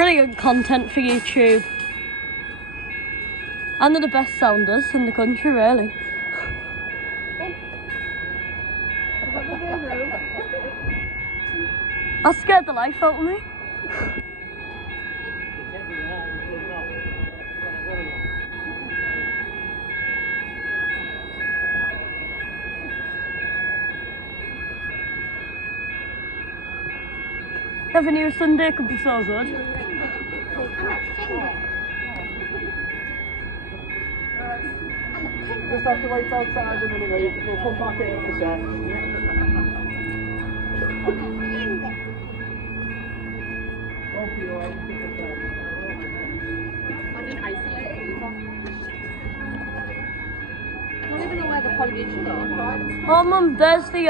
Brilliant content for YouTube. And they're the best sounders in the country, really. That scared the life out of me. Never knew Sunday could be so good. Just have to wait outside a minute, we'll come back in a sec. I didn't isolate it either. I don't even know where the pollution is. Oh Mum, there's the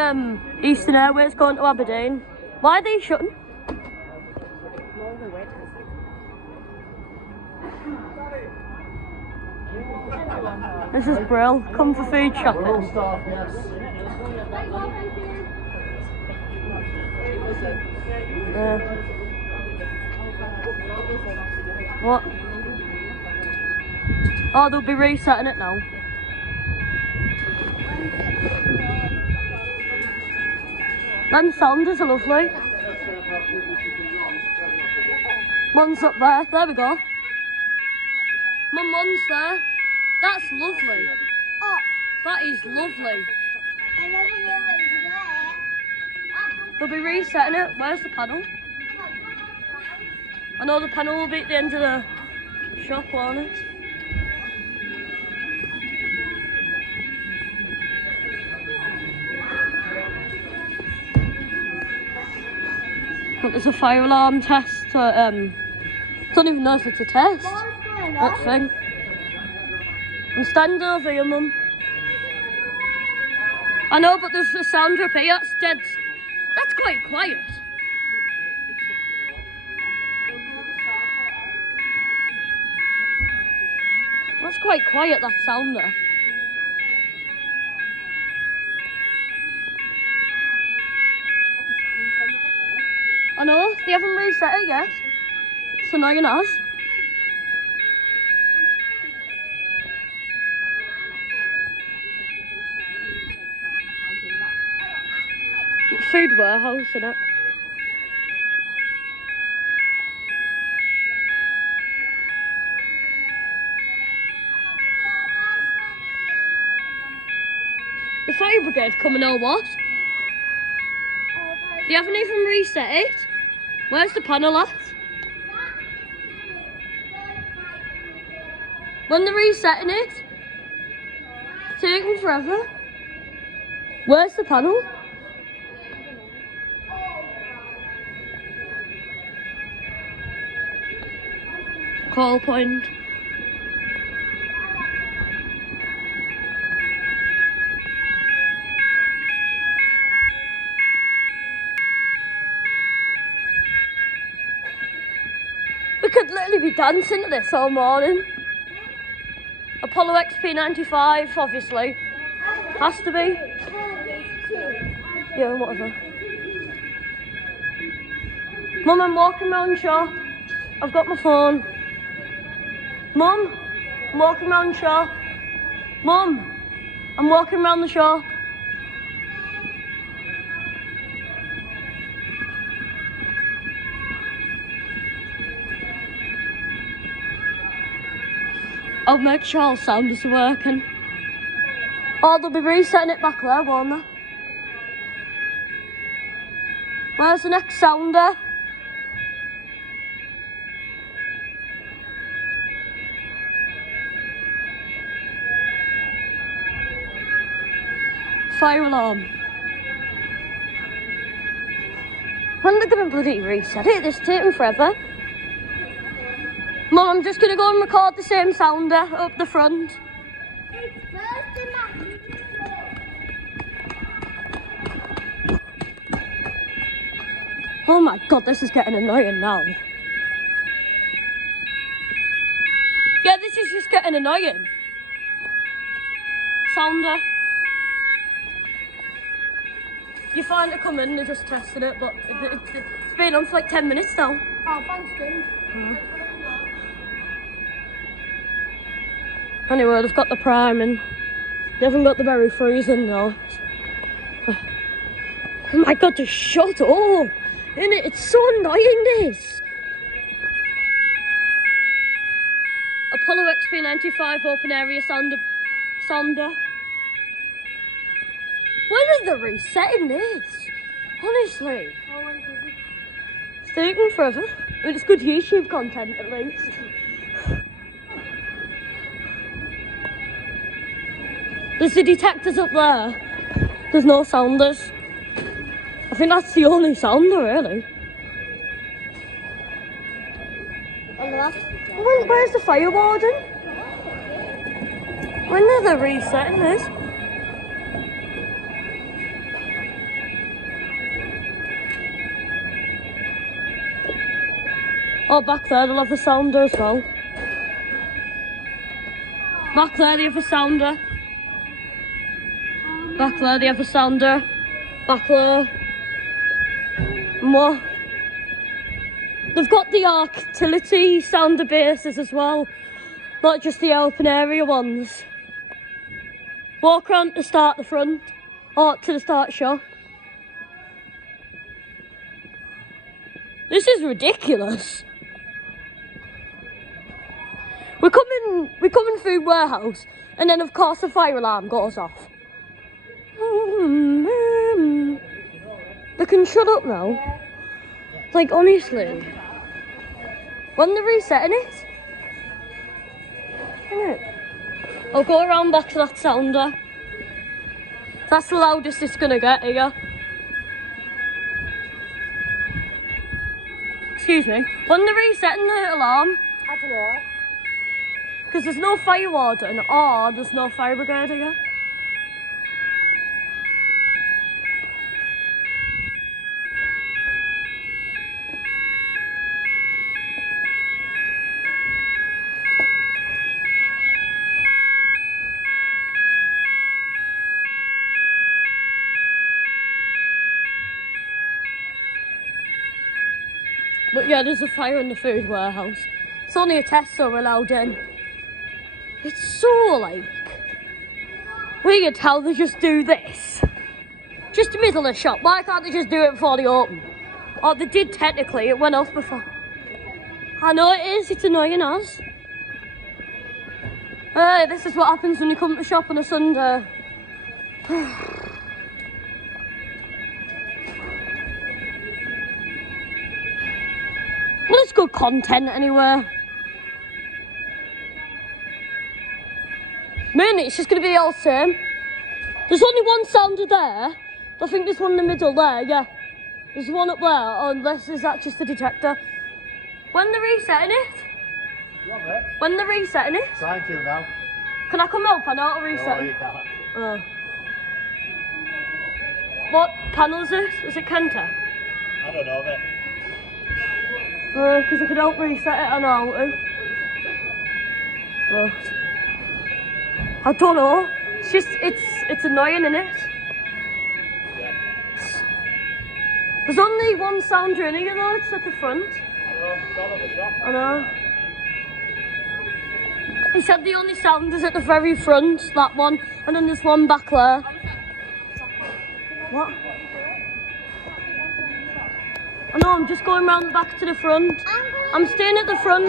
Eastern Airways going to Aberdeen. Why are they shutting? This is Brill. Come for food shopping. What? Oh, they'll be resetting it now. Them sounders are lovely. One's up there. There we go. Mum, one's there. That's lovely. Oh, That is lovely. I never knew it was there. They'll be resetting it. Where's the panel? I know the panel will be at the end of the shop, won't it? But there's a fire alarm test. Don't even know if it's a test. What's going That on? thing. I'm standing over you, Mum. I know, but there's a sound drip here. That's dead. That's quite quiet. That's quite quiet, that sounder. I know, they haven't reset it yet. It's annoying us. Food warehouse, innit? The fire brigade coming or what? They haven't even reset it. Where's the panel at? When they're resetting it? It's taking forever. Where's the panel? Call point. We could literally be dancing to this all morning. Apollo XP95, obviously. Has to be. Yeah, whatever. Mum, I'm walking around shop. I've got my phone. Mum, I'm walking around shop. Mum, I'm walking around the shop. I'll make sure all sounders are working. Oh, they'll be resetting it back there, won't they? Where's the next sounder? Fire alarm. When are they going to bloody reset it? This is taking forever. Mum, I'm just going to go and record the same sounder up the front. Oh my god, this is getting annoying now. Yeah, this is just getting annoying. Sounder. You find it coming, they're just testing it, but it's been on for like 10 minutes now. Oh, thanks, dude. Anyway, they've got the prime in. They haven't got the berry freezing though. Oh my god, just shut up! Innit? It's so annoying, this! Apollo XP95 open area sounder. When are they resetting this? Honestly. Oh, wait, is it? It's taking forever. I mean, it's good YouTube content at least. There's the detectors up there. There's no sounders. I think that's the only sounder, really. On the left. Where's the fire warden? When are they resetting this? Oh, back there they'll have the sounder as well. Back there they have a sounder. Back there they have a sounder. Back there. More. They've got the arctility sounder bases as well, not just the open area ones. Walk around to start the front, or to the start shop. This is ridiculous. We're coming through warehouse, and then of course the fire alarm goes off. They can shut up now. Like, honestly. When they're resetting it? Innit? I'll go around back to that sounder. That's the loudest it's gonna get here. Excuse me. When they're resetting the alarm? I don't know. Because there's no fire warden or there's no fire brigade here. But yeah, there's a fire in the food warehouse. It's only a test, so we're allowed in. It's so, like, weird how they just do this. Just the middle of the shop. Why can't they just do it before they open? Or they did technically, it went off before. I know it is, it's annoying us. Hey, this is what happens when you come to shop on a Sunday. Well, it's good content anyway. Mainly, it's just going to be all the same. There's only one sounder there. I think there's one in the middle there, yeah. There's one up there, unless is that just the detector. When they're resetting it? You want it? When they're resetting it? Trying to now. Can I come help? I know how to reset No, it. you can't. Oh. What panel is it? Is it Kenta? I don't know, mate. Because I could help reset it, I know how to. But I don't know. It's just, it's annoying, isn't it? Yeah. There's only one sounder in here though, it's at the front. I know, it's all over the shop. I know. He said the only sounder's at the very front, that one, and then there's one back there. What? I know, I'm just going round the back to the front. I'm staying at the front.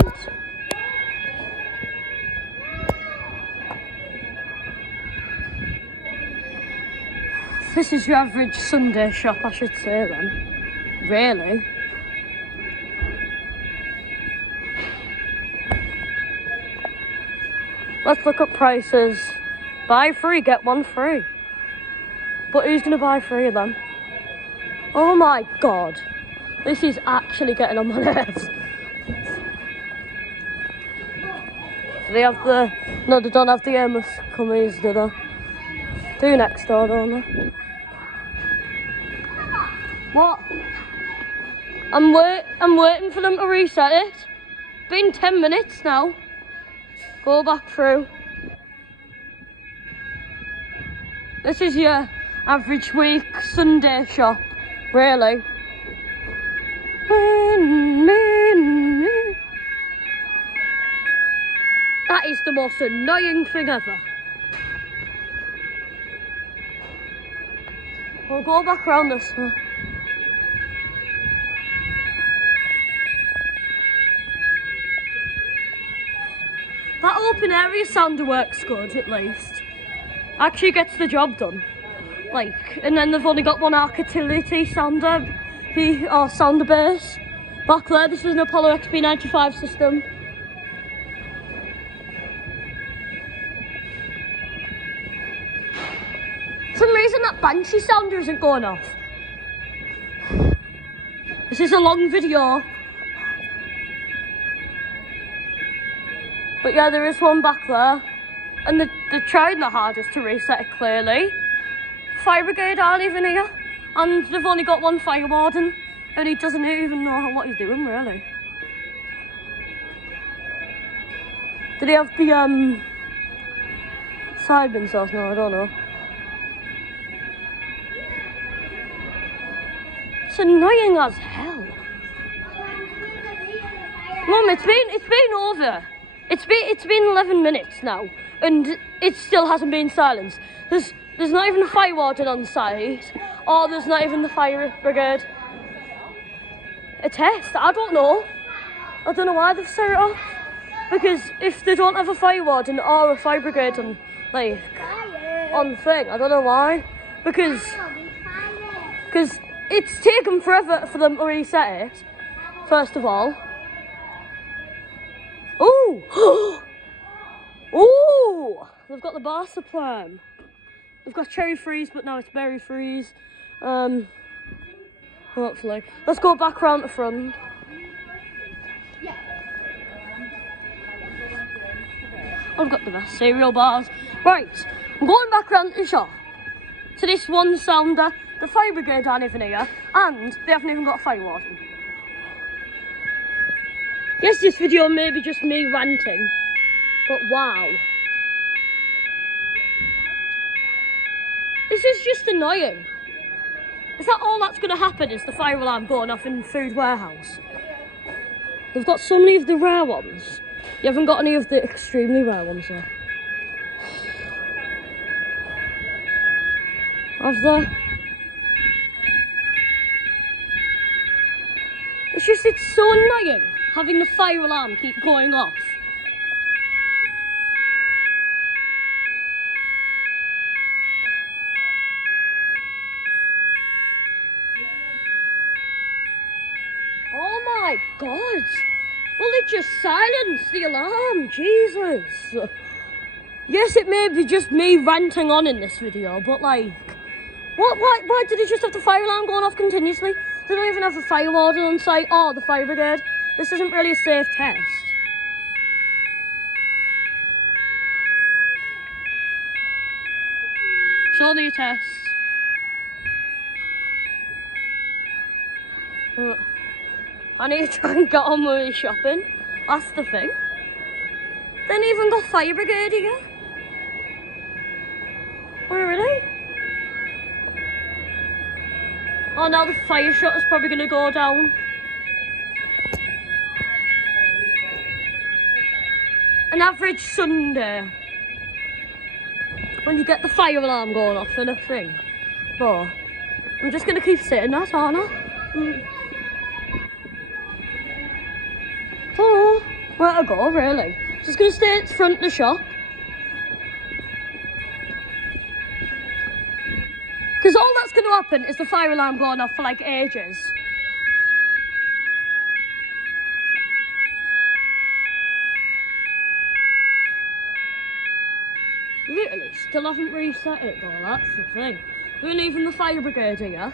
This is your average Sunday shop, I should say then. Really? Let's look at prices. Buy 3, get 1 free. But who's going to buy 3 of them? Oh my god. This is actually getting on my nerves. Do they have the... No, they don't have the Amos cummies, do they? Do next door, don't they? What? I'm waiting for them to reset it. Been 10 minutes now. Go back through. This is your average week Sunday shop, really. is the most annoying thing ever. We'll go back around this way. That open area sounder works good, at least. Actually gets the job done. Like, and then they've only got one arc-utility sounder, sounder base. Back there, this is an Apollo XP95 system. For some reason that Banshee sounder isn't going off. This is a long video. But yeah, there is one back there. And they're trying their hardest to reset it clearly. Fire brigade aren't even here. And they've only got one fire warden. And he doesn't even know what he's doing, really. Did he have the sideman sauce? No, I don't know. It's annoying as hell. Mum, it's been over. It's been 11 minutes now, and it still hasn't been silenced. There's not even a fire warden on site, or there's not even the fire brigade. A test? I don't know. I don't know why they've set it off. Because if they don't have a fire warden or a fire brigade on on thing, I don't know why. Because it's taken forever for them to reset it. First of all. Ooh! Ooh! They've got the bar supply. They've got cherry freeze, but now it's berry freeze. Hopefully. Let's go back round the front. I've got the best cereal bars. Right, I'm going back round the shop to this one sounder. The fire brigade aren't even here, and they haven't even got a fire warden. Yes, this video may be just me ranting, but wow. This is just annoying. Is that all that's going to happen, is the fire alarm going off in the food warehouse? They've got so many of the rare ones. You haven't got any of the extremely rare ones though. Have they? It's so annoying having the fire alarm keep going off. Oh my God! Well, it just silenced the alarm, Jesus! Yes, it may be just me ranting on in this video, but like, why did it just have the fire alarm going off continuously? They don't even have the fire warden on site or the fire brigade. This isn't really a safe test. It's only a test. I need to try and get on with my shopping. That's the thing. They ain't even got fire brigade here. Oh, really? Oh, now the fire shutter's probably going to go down. An average Sunday, when you get the fire alarm going off and a thing. But I'm just going to keep sitting that, aren't I? Don't know where to go, really. Just going to stay at the front of the shop. Because all that's going to happen is the fire alarm going off for like ages. Literally, still haven't reset it though, that's the thing. There ain't even the fire brigade here.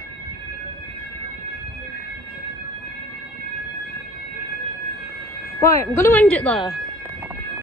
Right, I'm going to end it there.